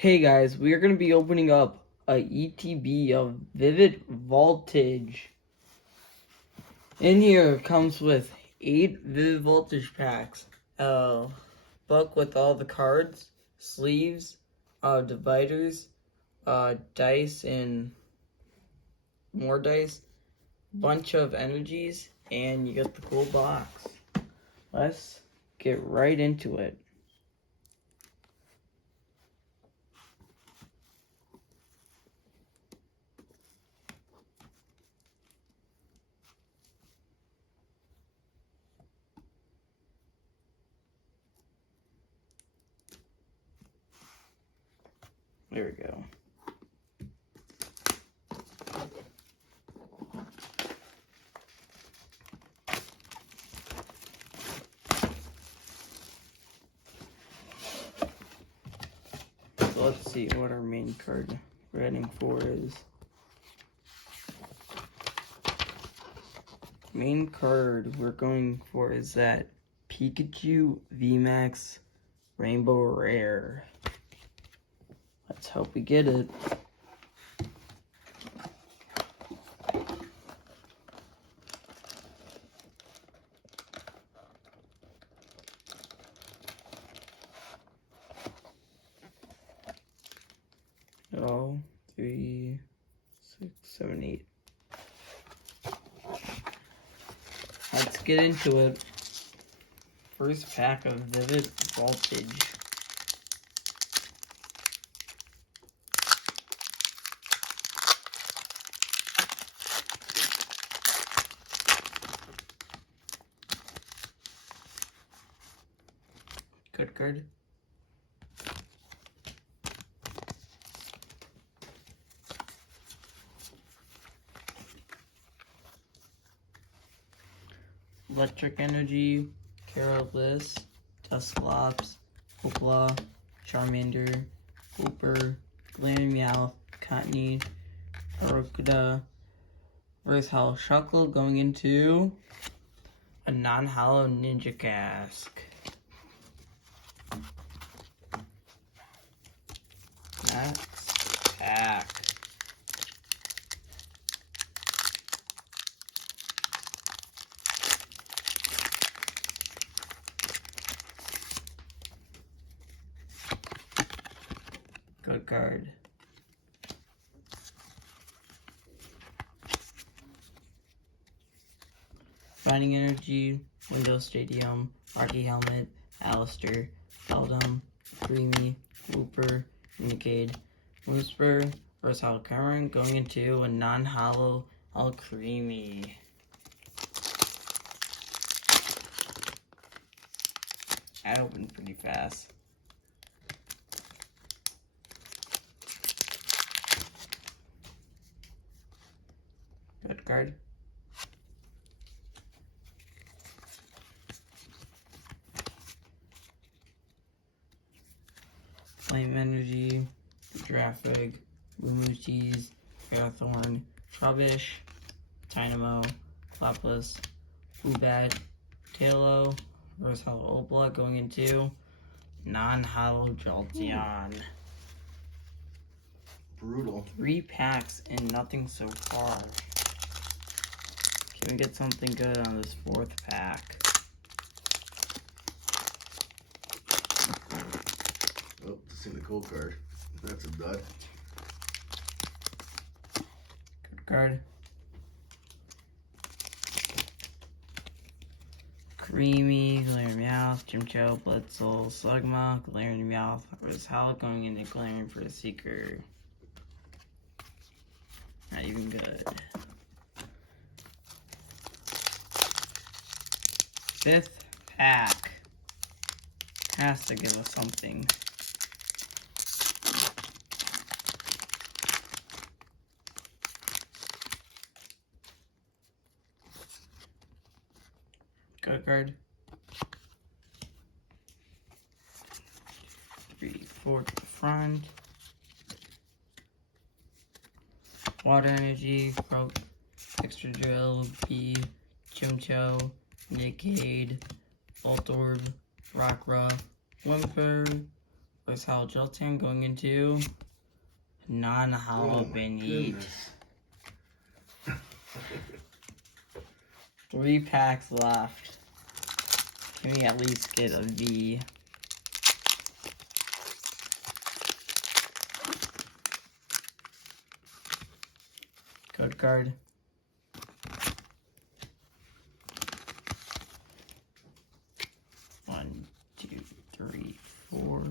Hey guys, we are going to be opening up a ETB of Vivid Voltage. In here it comes with 8 Vivid Voltage packs, a book with all the cards, sleeves, dividers, dice and more dice, bunch of energies, and you get the cool box. Let's get right into it. There we go. So let's see what our main card we're heading for is. Main card we're going for is that Pikachu VMAX Rainbow Rare. Let's hope we get it. Oh, 3, 6, 7, 8. Let's get into it. First pack of Vivid Voltage. Good card. Electric Energy, Careless, Dusclops, Hoopla, Charmander, Hooper, Glaring Meowth, Cottonee, Arokuda, Versatile Shuckle going into a non-hollow Ninja Cask. Next pack. Good card. Finding Energy, Windows Stadium, Arky Helmet, Alistair, Eldum, Creamy, Wooper, Unicade, Whisper, Versatile Cameron going into a non-hollow Alcremie. That opened pretty fast. Good card. Flame Energy, Giraffe, Lumuchi's, Ferrothorn, Trubbish, Dynamo, Clapless, Boobat, Tailo, Versatile Opla going into non-hollow Jolteon. Brutal. 3 packs and nothing so far. Can we get something good on this 4th pack? Oh, this is the cool card. That's a dud. Good card. Creamy, Glaring Meowth, Chimcho, Blitzel, Slugma, Glaring Meowth, Versatile going into Glaring for a Seeker. Not even good. 5th pack. Has to give us something. Good card. 3, 4 to the front. Water Energy, Croak, Extra Drill, B, Chimcho, Nickade, Voltorb, Rockruff, Whimper, Versatile Gelatin going into non-hollow Benite. 3 packs left. Can we at least get a V? Code card. One, two, three, four.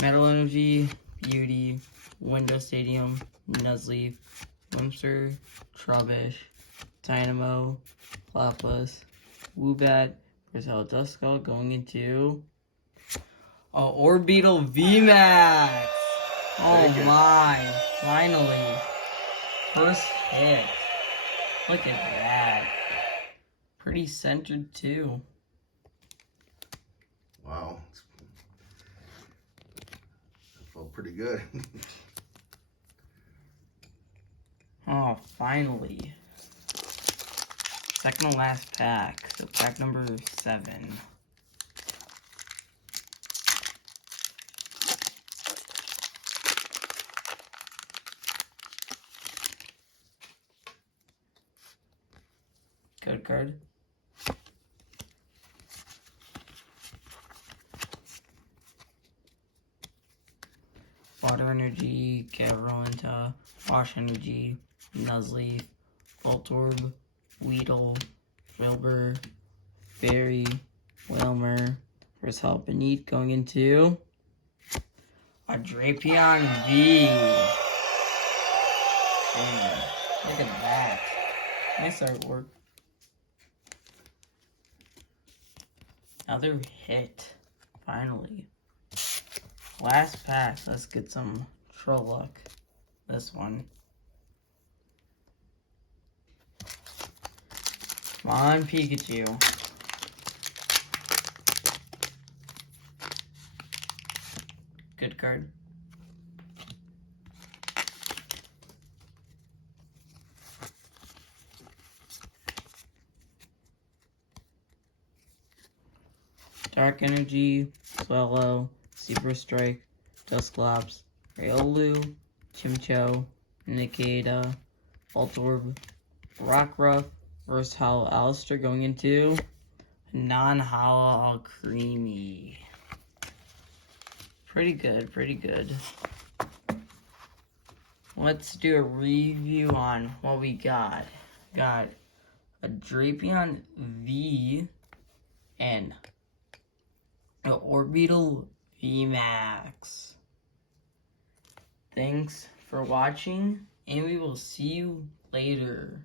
Metal Energy, Beauty, Window Stadium, Nuzleaf, Wimster, Trubbish, Dynamo, Platypus, Woobat, Brazil Duskull going into Orbital VMAX! Oh my, finally. First hit. Look at that. Pretty centered too. Wow. That felt pretty good. Oh, finally. Second to last pack. So pack number 7. Code card. Water Energy, Garonta, Wash Energy, Nuzleaf, Voltorb, Weedle, Wilbur, Fairy, Wilmer, Versatile Benite going into a Drapion V. Damn, look at that. Nice artwork. Another hit. Finally. Last pack. Let's get some troll luck. This one. Come on, Pikachu. Good card. Dark Energy, Swallow, Super Strike, Dusclops, Riolu, Chimcho, Nikita, Voltorb, Rockruff, Versatile Alistair going into non-hollow Creamy. Pretty good, pretty good. Let's do a review on what we got. Got a Drapion V and an Orbital VMAX. Thanks for watching, and we will see you later.